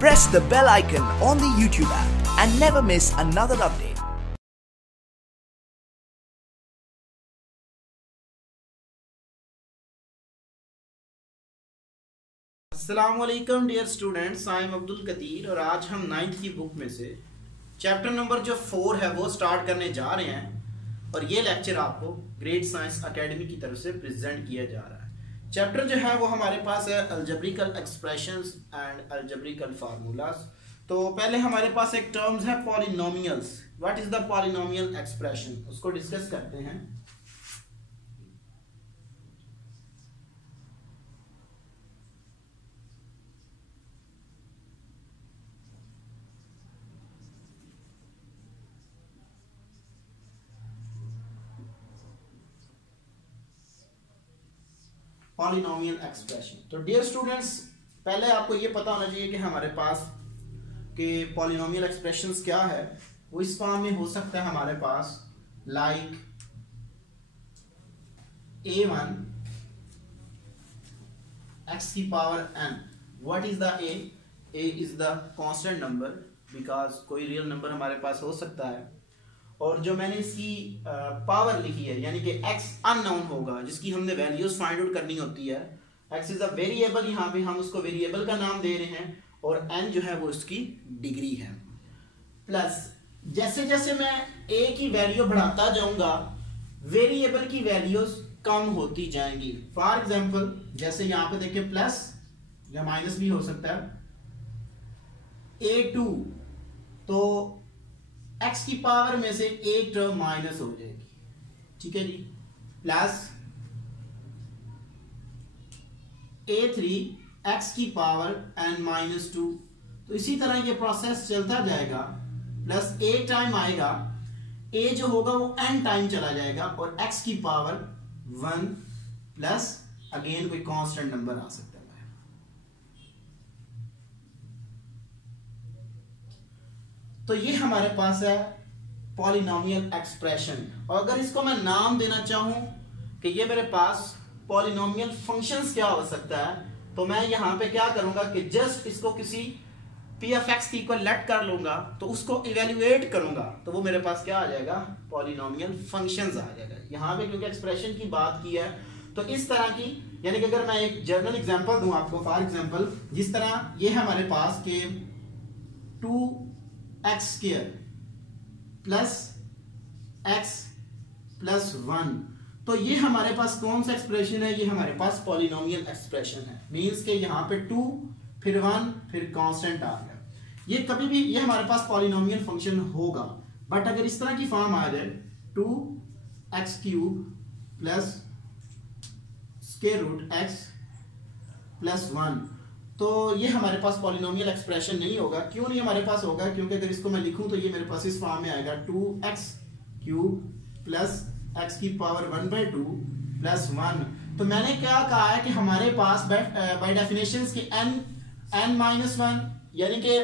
Press the bell icon on the YouTube app and never miss another update. अस्सलामुअलैकुम dear students, I am Abdul Qadeer और आज हम 9th की book में से चैप्टर नंबर जो 4 है वो स्टार्ट करने जा रहे हैं और ये लेक्चर आपको ग्रेट साइंस एकेडमी की तरफ से प्रेजेंट किया जा रहा है। चैप्टर जो है वो हमारे पास है अलजेब्रिकल एक्सप्रेशंस एंड अलजेब्रिकल फार्मूलाज। तो पहले हमारे पास एक टर्म्स है polynomials. What is the polynomial expression, उसको डिस्कस करते हैं। Polynomial expression. तो डियर स्टूडेंट्स, पहले आपको ये पता होना चाहिए कि हमारे पास के पॉलिनोमियल एक्सप्रेशंस क्या है। वो इस फॉर्म में हो सकता है हमारे पास लाइक a1 x की power n। What is the a? a is the constant number because कोई रियल नंबर हमारे पास हो सकता है। और जो मैंने इसकी पावर लिखी है यानी कि x अननोन होगा जिसकी हमने वैल्यूज फाइंड आउट करनी होती है। x इज अ वेरिएबल, यहाँ पे हम उसको वेरिएबल का नाम दे रहे हैं और n जो है वो इसकी डिग्री है। प्लस जैसे जैसे मैं a की वैल्यू बढ़ाता जाऊंगा वेरिएबल की वैल्यूज कम होती जाएंगी। फॉर एग्जांपल जैसे यहाँ पे देखिए प्लस या माइनस भी हो सकता है a2, तो x की पावर में से एक टर्म माइनस हो जाएगी, ठीक है जी। प्लस a3 x की पावर n माइनस 2। तो इसी तरह ये प्रोसेस चलता जाएगा। प्लस एक टाइम आएगा a जो होगा वो n टाइम चला जाएगा और x की पावर 1 प्लस अगेन कोई कांस्टेंट नंबर आ सकता है। तो ये हमारे पास है पॉलिनोमियल एक्सप्रेशन। और अगर इसको मैं नाम देना चाहूं कि ये मेरे पास पॉलिनोमियल फंक्शंस क्या हो सकता है, तो मैं यहां पे क्या करूंगा कि जस्ट इसको किसी p ऑफ x की इक्वल लेट कर लूंगा, तो उसको इवेल्युएट करूंगा तो वो मेरे पास क्या आ जाएगा, पॉलिनोमियल फंक्शंस आ जाएगा। यहां पे क्योंकि एक्सप्रेशन की बात की है तो इस तरह की, यानी कि अगर मैं एक जनरल एग्जांपल दूं आपको, फॉर एग्जांपल जिस तरह ये है हमारे पास के 2x square plus x plus 1, तो ये हमारे पास कौन सा एक्सप्रेशन है, ये हमारे पास पॉलिनोमियल एक्सप्रेशन है। मींस के यहाँ पे 2 फिर 1 फिर कांस्टेंट आ गया। ये कभी भी ये हमारे पास पॉलिनोमियल फंक्शन होगा। बट अगर इस तरह की फॉर्म आ जाए 2x³ plus square root x plus 1, तो ये हमारे पास पॉलिनोमियल एक्सप्रेशन नहीं होगा। क्यों नहीं हमारे पास होगा, क्योंकि अगर इसको मैं लिखूं तो ये मेरे पास इस फॉर्म में आएगा 2x³ प्लस x की पावर 1/2 प्लस 1। तो मैंने क्या कहा है कि हमारे पास बाय डेफिनेशन के n-1 यानी कि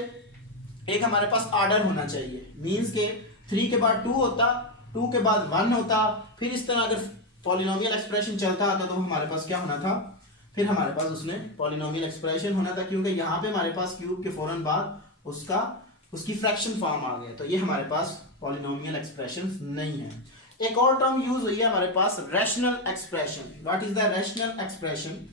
एक हमारे पास ऑर्डर होना चाहिए। मींस के 3 के बाद 2 होता, 2 के बाद 1 होता, फिर इस तरह अगर पॉलिनोमियल एक्सप्रेशन चलता आता तो हमारे पास क्या होना था, फिर हमारे पास उसने पॉलिनोमियल एक्सप्रेशन होना था। क्योंकि यहाँ पे हमारे पास क्यूब के फौरन बाद उसकी फ्रैक्शन फॉर्म आ गया, तो ये हमारे पास पॉलिनोमियल एक्सप्रेशन नहीं है। एक और टर्म यूज हुई है हमारे पास, rational expression. What is the rational expression?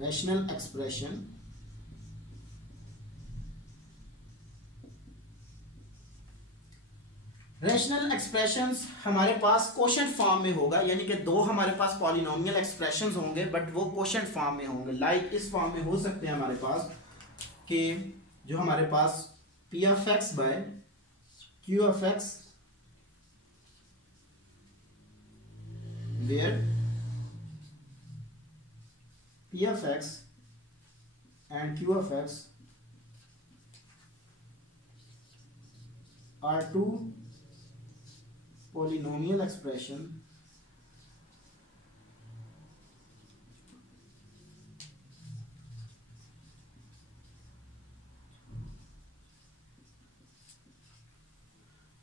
Rational expression rational expressions हमारे पास कोशेंट फॉर्म में होगा, यानी कि दो हमारे पास पॉलिनोमियल एक्सप्रेशंस होंगे बट वो कोशेंट फॉर्म में होंगे। लाइक इस फॉर्म में हो सकते हैं हमारे पास कि जो हमारे पास p of x by q of x where p of x and q of x are two polynomial expression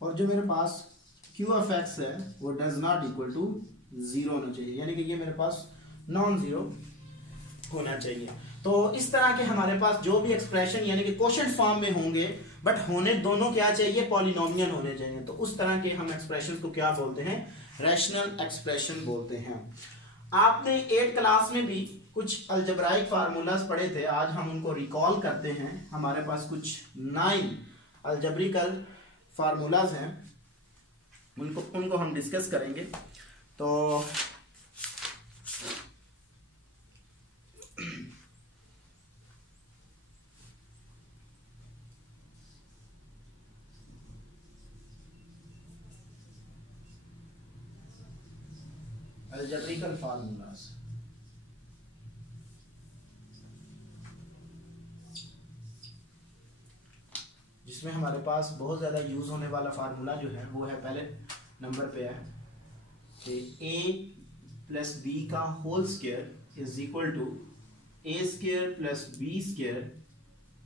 और जो मेरे पास क्यू ऑफ एक्स है वो डज नॉट इक्वल टू 0 होना चाहिए, यानी कि ये मेरे पास नॉन जीरो होना चाहिए। तो इस तरह के हमारे पास जो भी एक्सप्रेशन यानी कि क्वोशंट फॉर्म में होंगे बट होने दोनों क्या चाहिए, पॉलिनोमियल होने चाहिए, तो उस तरह के हम एक्सप्रेशन को क्या बोलते हैं, रैशनल एक्सप्रेशन बोलते हैं। आपने 8th क्लास में भी कुछ अलजेब्राइक फार्मूलाज पढ़े थे, आज हम उनको रिकॉल करते हैं। हमारे पास कुछ 9 अलजेब्रिकल फार्मूलाज हैं, उनको हम डिस्कस करेंगे। तो अलजेब्रिकल फार्मूलाज, जिसमें हमारे पास बहुत ज्यादा यूज होने वाला फार्मूला जो है वो है, पहले नंबर पे है कि a प्लस बी का whole square is equal to a square plus B square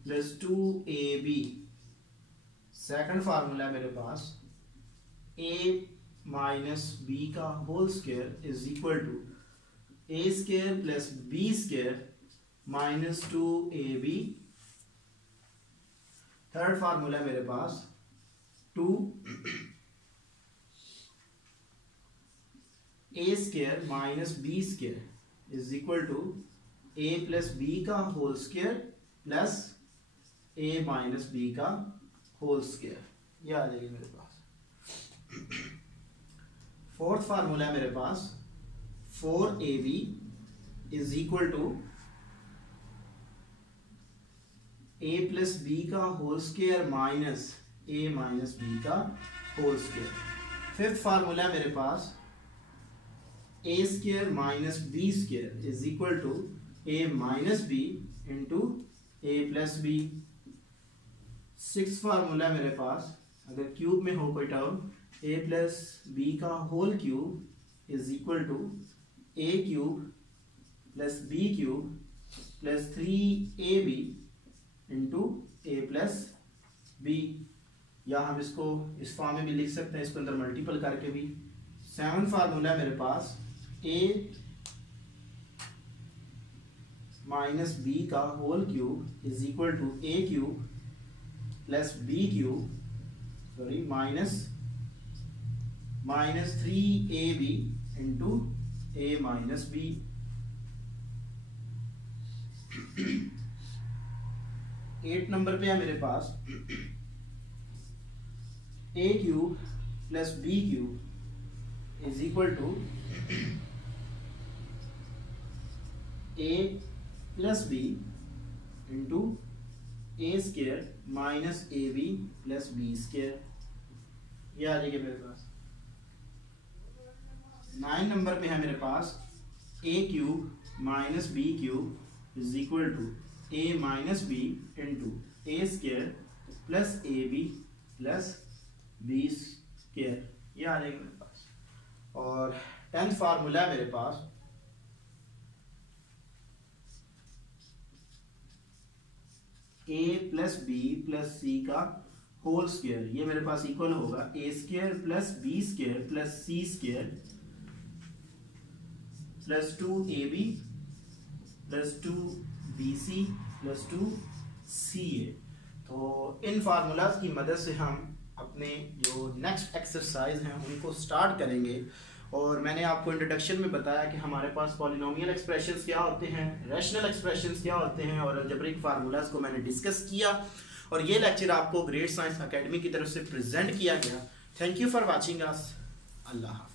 plus 2ab। Second formula है मेरे पास a माइनस बी का whole square is equal to a square plus B square minus 2ab। Third formula है मेरे पास 2 a square minus B square is equal to a plus B का whole square plus a minus B का whole square, ये आ जाएगी मेरे पास। फोर्थ फार्मूला है मेरे पास 4ab is equal to a plus B का whole square minus a minus B का होल स्क्वायर। फिफ्थ फार्मूला है मेरे पास a square minus B square is equal to a minus B into a plus B. Sixth formula है मेरे पास, अगर cube में हो कोई टर्म, a प्लस बी का whole cube is equal to a cube plus b cube plus 3ab into a plus b, या हम इसको इस फॉर्म में भी लिख सकते हैं, इसको अंदर मल्टीपल करके भी। सेवन फार्मूला है मेरे पास a माइनस बी का whole cube is equal to a cube plus b cube minus 3ab into a minus b. 8 number पे है मेरे पास a cube plus b cube is equal to a plus b into a square minus ab plus b square, ये आ जाएगा मेरे पास। 9 number पे है मेरे पास a cube minus b cube is equal to a minus B into a square plus ab plus b square, ये आ जाएगा मेरे पास। और 10th फार्मूला है मेरे पास a plus b plus c का होल स्क्वायर, ये मेरे पास इक्वल होगा a square plus B square plus c square plus 2ab plus 2bc plus 2ca। तो इन फार्मूलाज की मदद से हम अपने जो नेक्स्ट एक्सरसाइज हैं उनको स्टार्ट करेंगे। और मैंने आपको इंट्रोडक्शन में बताया कि हमारे पास पॉलिनोमियल एक्सप्रेशंस क्या होते हैं, रैशनल एक्सप्रेशंस क्या होते हैं, और अलजेब्रिक फार्मूलाज को मैंने डिस्कस किया। और ये लेक्चर आपको ग्रेट साइंस एकेडमी की तरफ से प्रेजेंट किया गया। Thank you for watching us. Allah.